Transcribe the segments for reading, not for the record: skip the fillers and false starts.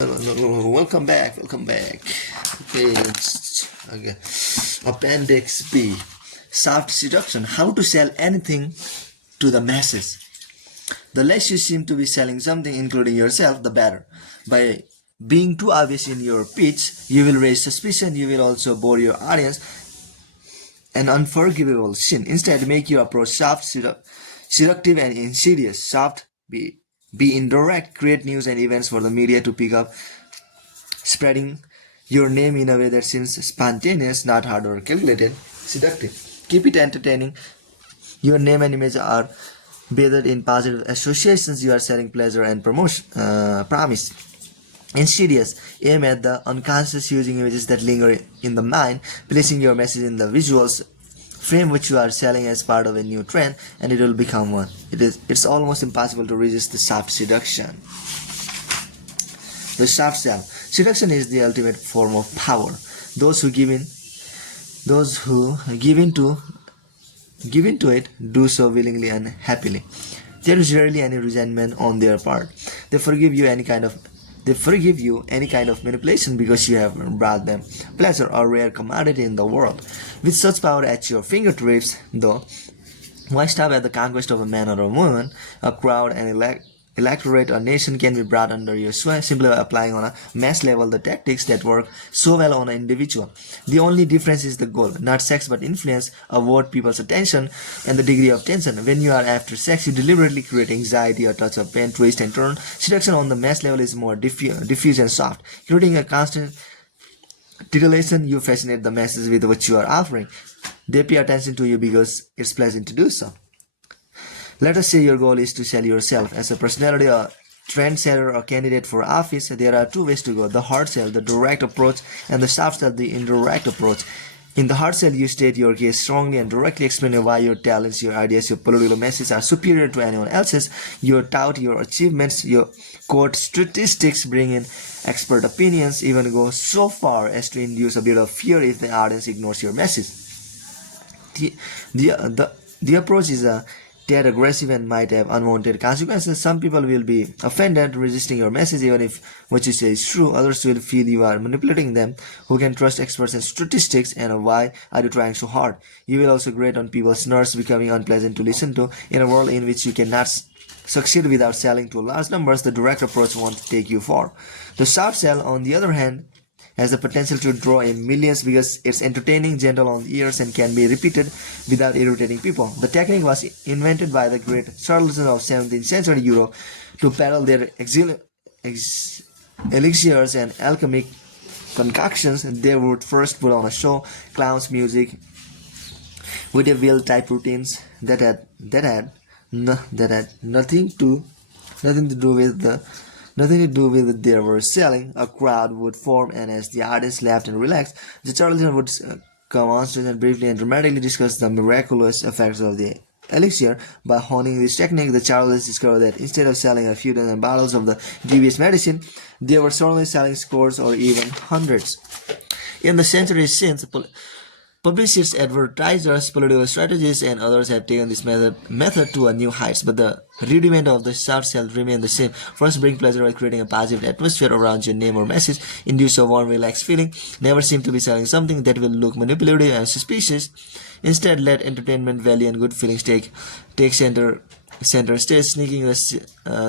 Welcome back. Welcome back. Okay. Appendix B. Soft seduction. How to sell anything to the masses. The less you seem to be selling something, including yourself, the better. By being too obvious in your pitch, you will raise suspicion. You will also bore your audience, an unforgivable sin. Instead, make your approach soft, seductive, and insidious. Soft, be indirect, create news and events for the media to pick up, spreading your name in a way that seems spontaneous, not hard or calculated, seductive. Keep it entertaining. Your name and image are bathed in positive associations. You are selling pleasure and promise. Insidious. Aim at the unconscious using images that linger in the mind, placing your message in the visuals frame which you are selling as part of a new trend, and it will become one. It's almost impossible to resist the soft seduction. The soft sell. Seduction is the ultimate form of power. Those who give into it do so willingly and happily. There is rarely any resentment on their part. They forgive you any kind of manipulation because you have brought them pleasure, a rare commodity in the world. With such power at your fingertips, though, why stop at the conquest of a man or a woman? A crowd, an electorate, or nation can be brought under your sway simply by applying on a mass level the tactics that work so well on an individual. The only difference is the goal, not sex but influence, avert people's attention, and the degree of tension. When you are after sex, you deliberately create anxiety, a touch of pain, twist and turn. Seduction on the mass level is more diffuse and soft, creating a constant titillation. You fascinate the masses with what you are offering. They pay attention to you because it's pleasant to do so. Let us say your goal is to sell yourself. As a personality, a trend setter, or candidate for office, there are two ways to go: the hard sell, the direct approach, and the soft sell, the indirect approach. In the hard sell, you state your case strongly and directly, explaining why your talents, your ideas, your political messages are superior to anyone else's. You tout your achievements, your quote statistics, bring in expert opinions, even go so far as to induce a bit of fear if the audience ignores your message. The approach is a tad aggressive and might have unwanted consequences. Some people will be offended, resisting your message even if what you say is true. Others will feel you are manipulating them. Who can trust experts and statistics, and why are you trying so hard? You will also grate on people's nerves, becoming unpleasant to listen to. In a world in which you cannot succeed without selling to large numbers, the direct approach won't take you far. The soft sell, on the other hand, has the potential to draw in millions because it's entertaining, gentle on the ears, and can be repeated without irritating people. The technique was invented by the great charlatans of 17th century Europe to peddle their elixirs and alchemic concoctions. They would first put on a show, clowns, music, vaudeville type routines that had nothing to do with they were selling. A crowd would form, and as the artists laughed and relaxed, the charlatan would come on stage and briefly and dramatically discuss the miraculous effects of the elixir. By honing this technique, the charlatans discovered that instead of selling a few dozen bottles of the dubious medicine, they were certainly selling scores or even hundreds. In the centuries since, publicists, advertisers, political strategists, and others have taken this method to a new heights, but the rudiment of the soft sell remain the same. First, bring pleasure by creating a positive atmosphere around your name or message. Induce a warm, relaxed feeling. Never seem to be selling something that will look manipulative and suspicious. Instead, let entertainment value and good feelings take center stage, sneaking the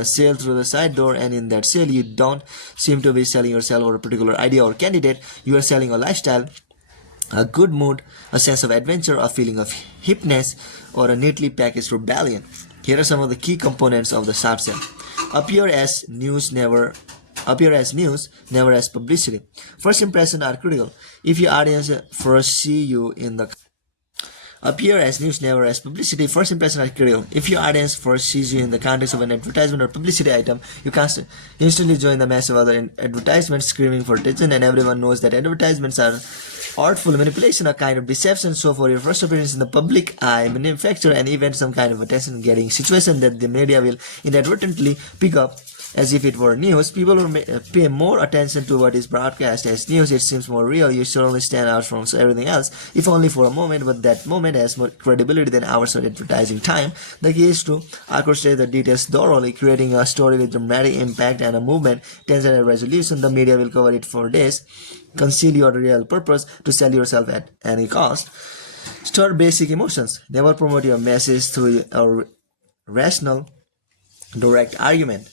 sale through the side door, and in that sale, you don't seem to be selling yourself or a particular idea or candidate. You are selling a lifestyle, a good mood, a sense of adventure, a feeling of hipness, or a neatly packaged rebellion. Here are some of the key components of the soft sell. Appear as news, never as publicity. First impressions are critical. If your audience first see you in the Appear as news, never as publicity. First impressions are critical. If your audience first sees you in the context of an advertisement or publicity item, you can instantly join the mass of other advertisements screaming for attention, and everyone knows that advertisements are artful manipulation, a kind of deception. So for your first appearance in the public eye, manufacture an event, some kind of attention-getting situation that the media will inadvertently pick up. as if it were news. People will pay more attention to what is broadcast as news. It seems more real. You suddenly stand out from everything else, if only for a moment, but that moment has more credibility than hours of advertising time. The key is to orchestrate the details thoroughly, creating a story with dramatic impact and a movement, tension and resolution. The media will cover it for days. Conceal your real purpose to sell yourself at any cost. Start basic emotions. Never promote your message through a rational, direct argument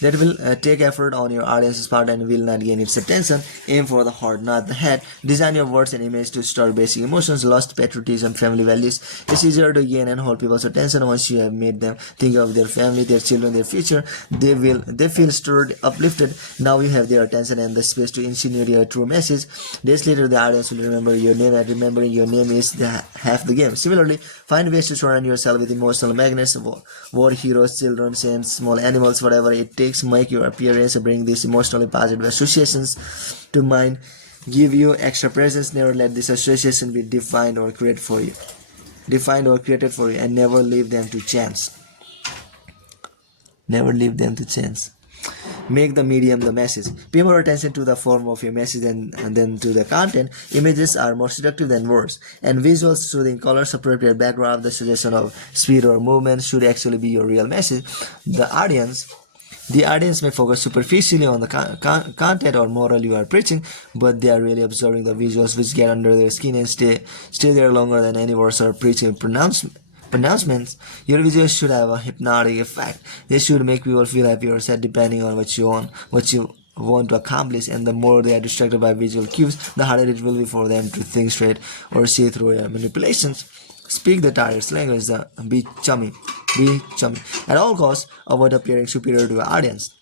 that will take effort on your audience's part and will not gain its attention. Aim for the heart, not the head. Design your words and image to stir basic emotions, lust, patriotism, family values. It's easier to gain and hold people's attention once you have made them think of their family, their children, their future. They feel stirred, uplifted. Now you have their attention and the space to insinuate your true message. Days later, the audience will remember your name, and remembering your name is half the game. Similarly, find ways to surround yourself with emotional magnets, war heroes, children, saints, small animals, whatever it takes. Make your appearance and bring these emotionally positive associations to mind. Give you extra presence. Never let this association be defined or created for you, and never leave them to chance. Make the medium the message. Pay more attention to the form of your message than to the content. Images are more seductive than words, and visuals, soothing colors, appropriate background, the suggestion of speed or movement should actually be your real message. The audience may focus superficially on the content or moral you are preaching, but they are really observing the visuals, which get under their skin and stay there longer than any words or preaching pronouncements. Your visuals should have a hypnotic effect. They should make people feel happy or sad depending on what you want to accomplish, and the more they are distracted by visual cues, the harder it will be for them to think straight or see through your manipulations. Speak the target's language. Be chummy. At all costs, avoid appearing superior to your audience.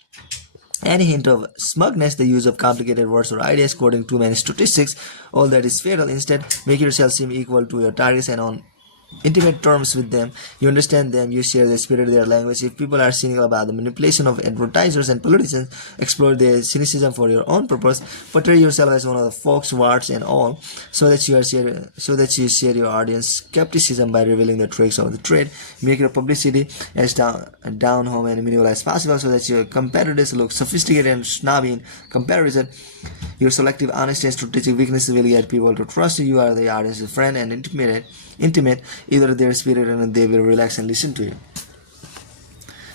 Any hint of smugness, the use of complicated words or ideas, quoting too many statistics, all that is fatal. Instead, make yourself seem equal to your targets and on intimate terms with them. You understand them, you share the spirit of their language. If people are cynical about the manipulation of advertisers and politicians, explore their cynicism for your own purpose. Portray yourself as one of the folks, warts and all, so that you share your audience skepticism by revealing the tricks of the trade. Make your publicity as down home and minimal as possible, so that your competitors look sophisticated and snobby in comparison. Your selective honesty and strategic weaknesses will get people to trust you. You are the audience's friend and intimate, either their spirit, and they will relax and listen to you.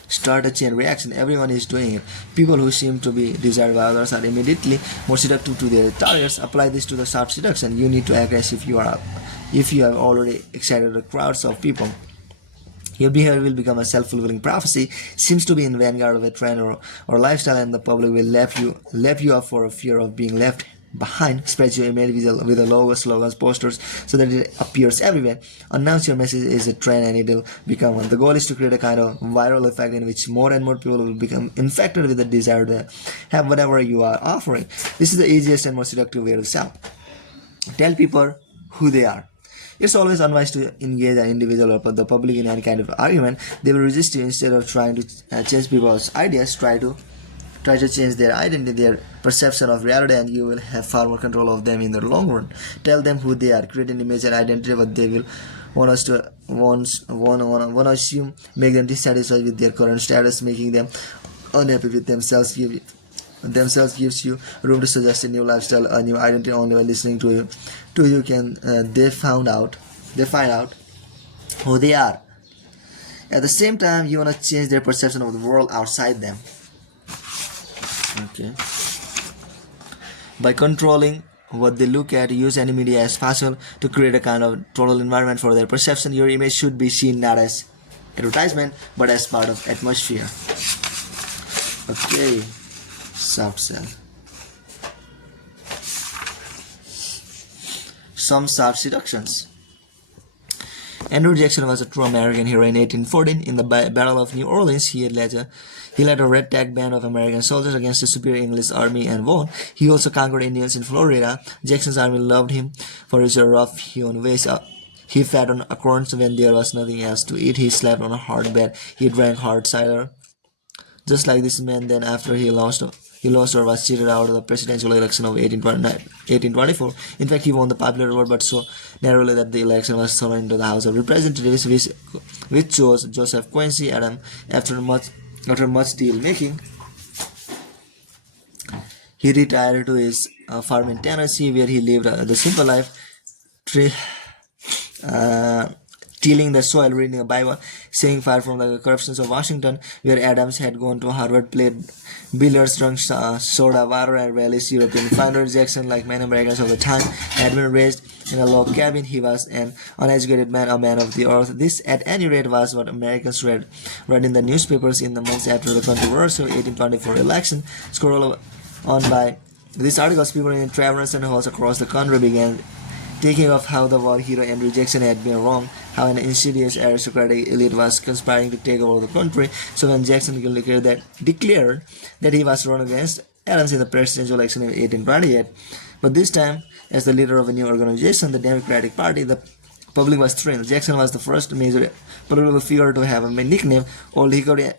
Start a chain reaction. Everyone is doing it. People who seem to be desired by others are immediately more seductive to their targets. Apply this to the sharp seduction. You need to act as if you have already excited crowds of people. Your behavior will become a self-fulfilling prophecy. Seems to be in vanguard of a trend or lifestyle, and the public will lap you up for a fear of being left behind. Spread your image with the logos, slogans, posters, so that it appears everywhere. Announce your message is a trend, and it will become one. The goal is to create a kind of viral effect in which more and more people will become infected with the desire to have whatever you are offering. This is the easiest and most seductive way to sell. Tell people who they are. It's always unwise to engage an individual or the public in any kind of argument. They will resist you. Instead of trying to change people's ideas, try to change their identity, their perception of reality, and you will have far more control of them in the long run. Tell them who they are. Create an image and identity what they will want to assume. Make them dissatisfied with their current status, making them unhappy with themselves. Gives you room to suggest a new lifestyle, a new identity. Only by listening to you can they find out who they are. At the same time, you want to change their perception of the world outside them. Okay. By controlling what they look at, use any media as possible to create a kind of total environment for their perception. Your image should be seen not as advertisement, but as part of atmosphere. Okay. Soft sell. Some soft seductions. Andrew Jackson was a true American hero in 1814. In the Battle of New Orleans, he led a red-tag band of American soldiers against the superior English army and won. He also conquered Indians in Florida. Jackson's army loved him for his rough-hewn ways. He fed on acorns when there was nothing else to eat. He slept on a hard bed. He drank hard cider. Just like this man, then after he lost or was cheated out of the presidential election of 1824. In fact, he won the popular vote, but so narrowly that the election was thrown into the House of Representatives, which chose Joseph Quincy Adams after much After much deal making, he retired to his farm in Tennessee, where he lived the simple life, tre- uh, tilling the soil, reading the Bible, staying far from the corruptions of Washington, where Adams had gone to Harvard, played billiards, drunk soda water, and relished European flounder. Jackson, like many Americans of the time, had been raised in a log cabin. He was an uneducated man, a man of the earth. This, at any rate, was what Americans read in the newspapers in the months after the controversial 1824 election. Scroll on by these articles, people in taverns and halls across the country began taking of how the war hero Andrew Jackson had been wrong, how an insidious aristocratic elite was conspiring to take over the country. So when Jackson declared that he was run against Adams in the presidential election in 1828, but this time as the leader of a new organization, the Democratic Party, the public was thrilled. Jackson was the first major political figure to have a nickname, Old Hickory,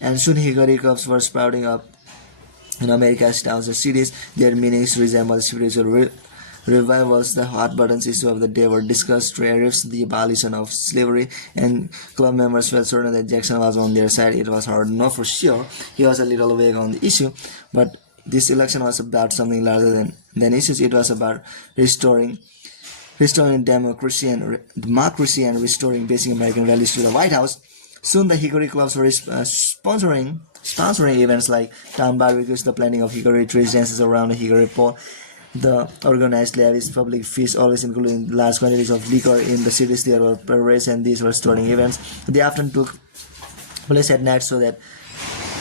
and soon Hickory cups were sprouting up in America's towns and cities. Their meanings resembled spiritual revivals. The hot buttons issue of the day were discussed, tariffs, the abolition of slavery, and club members felt certain that Jackson was on their side. It was hard to know for sure. He was a little vague on the issue, but this election was about something larger than issues. It was about restoring democracy and restoring basic American values to the White House. Soon the Hickory clubs were sponsoring events like town barbecues, the planting of hickory trees, dances around a hickory pole, the organized lavish public feasts, always including large quantities of liquor. In the cities there were parades, and these were sporting events. They often took place at night so that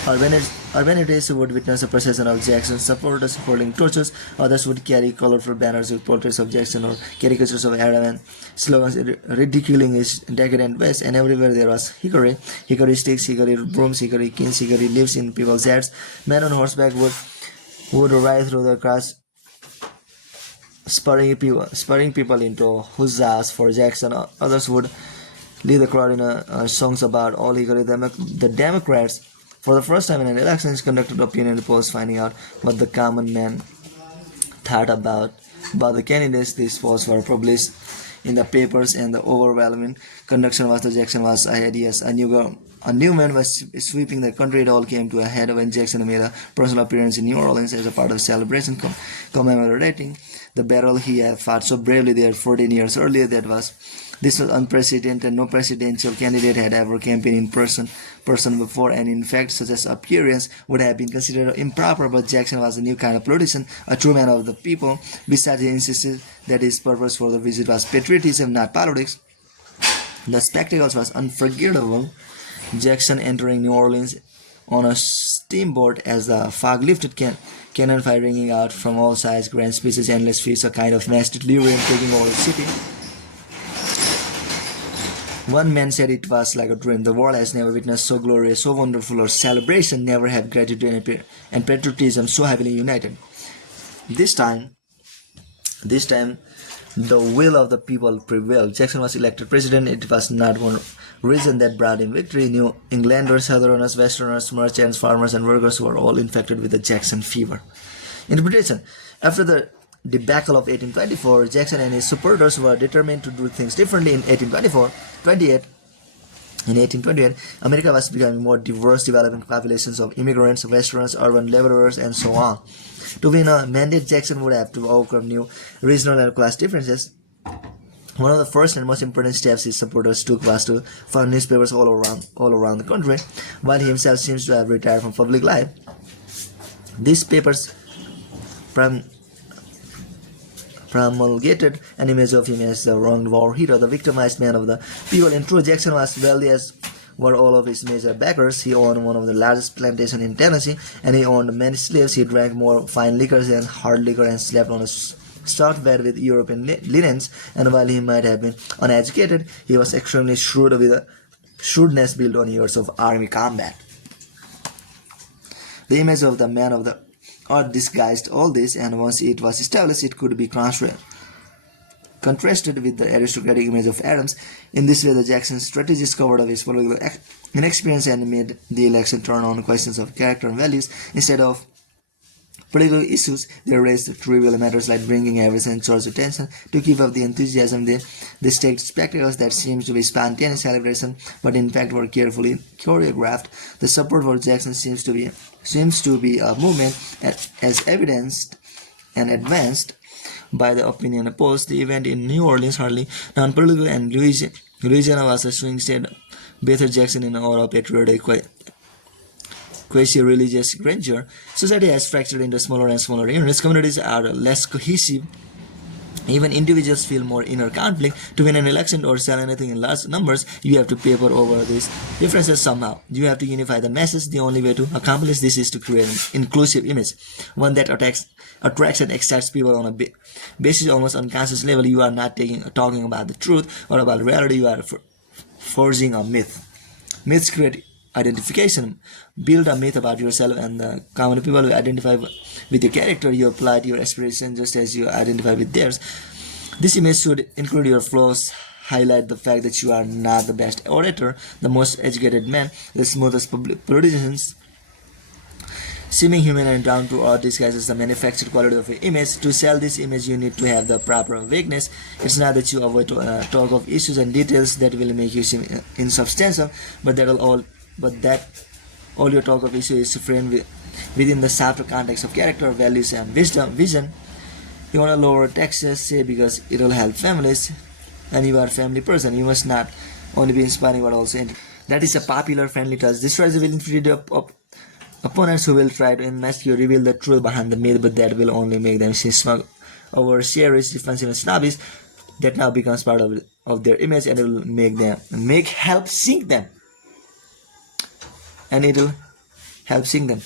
urbanities would witness a procession of Jackson supporters holding torches. Others would carry colorful banners with portraits of Jackson or caricatures of Adam and slogans ridiculing his decadent ways. And everywhere there was hickory sticks, hickory brooms, hickory canes, hickory leaves in people's hats. Men on horseback would ride through the crowds, spurring people into huzzas for Jackson. Others would lead the crowd in songs about all hickory. The Democrats, for the first time in an election, conducted opinion polls, finding out what the common man thought about the candidates. These polls were published in the papers, and the overwhelming conviction was that Jackson was ahead. Yes, a new man was sweeping the country. It all came to a head when Jackson made a personal appearance in New Orleans as a part of a celebration commemorating the battle he had fought so bravely there 14 years earlier. This was unprecedented. No presidential candidate had ever campaigned in person before, and in fact such an appearance would have been considered improper. But Jackson was a new kind of politician, a true man of the people. Besides, he insisted that his purpose for the visit was patriotism, not politics. The spectacle was unforgettable. Jackson entering New Orleans on a steamboat as the fog lifted, cannon fire ringing out from all sides, grand speeches, endless feasts, a kind of mass delirium taking over the city. One man said it was like a dream. The world has never witnessed so glorious, so wonderful a celebration, never have gratitude and patriotism so heavily united. This time, the will of the people prevailed. Jackson was elected president. It was not one reason that brought him victory. New Englanders, Southerners, Westerners, merchants, farmers, and workers were all infected with the Jackson fever. Interpretation: after the debacle of 1824, Jackson and his supporters were determined to do things differently. In 1828, America was becoming more diverse, developing populations of immigrants, Westerners, urban laborers, and so on. To win a mandate, Jackson would have to overcome new regional and class differences. One of the first and most important steps his supporters took was to found newspapers all around the country, while he himself seems to have retired from public life. These papers promulgated an image of him as the wronged war hero, the victimized man of the people. In truth, Jackson was wealthy, as were all of his major backers. He owned one of the largest plantations in Tennessee, and he owned many slaves. He drank more fine liquors than hard liquor and slept on a stout bed with European linens. And while he might have been uneducated, he was extremely shrewd, with a shrewdness built on years of army combat. The image of the man of the earth disguised all this, and once it was established, it could be contrasted with the aristocratic image of Adams. In this way, the Jackson strategist covered up his political inexperience and made the election turn on questions of character and values instead of political issues. They raised trivial matters like bringing everything church attention to keep up the enthusiasm. They staged spectacles that seemed to be spontaneous celebration, but in fact were carefully choreographed. The support for Jackson seems to be a movement as evidenced and advanced by the opinion polls. The event in New Orleans, hardly non-political, and Louisiana was a swing state. Bather Jackson in awe of patriotic quasi-religious grandeur. Society has fractured into smaller and smaller units. Communities are less cohesive. Even individuals feel more inner conflict. To win an election or sell anything in large numbers, you have to paper over these differences somehow. You have to unify the masses. The only way to accomplish this is to create an inclusive image, one that attracts and excites people on a basis almost unconscious level. You are not talking about the truth or about reality. You are forging a myth. Myths create identification. Build a myth about yourself and the common people who identify with your character. You apply to your aspiration just as you identify with theirs. This image should include your flaws, highlight the fact that you are not the best orator, the most educated man, the smoothest politicians. Seeming human and down to earth disguises the manufactured quality of your image. To sell this image, you need to have the proper vagueness. It's not that you avoid talk of issues and details that will make you seem insubstantial, but that all your talk of issue is framed within the softer context of character, values, and vision. You want to lower taxes, say because it will help families, and you are a family person. You must not only be inspiring but also that is a popular friendly touch. Destroys the willing of opponents who will try to unmask you, reveal the truth behind the myth, but that will only make them seem smug, overshares, defensive, and snobbish. That now becomes part of their image, and it will help sink them. And it will help sink them.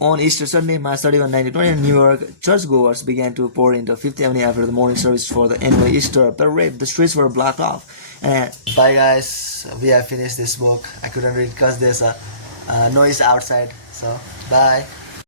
On Easter Sunday, March 31, 1920, New York churchgoers began to pour into Fifth Avenue after the morning service for the annual Easter parade. The streets were blocked off. Bye guys, we have finished this book. I couldn't read because there's a noise outside. So, bye.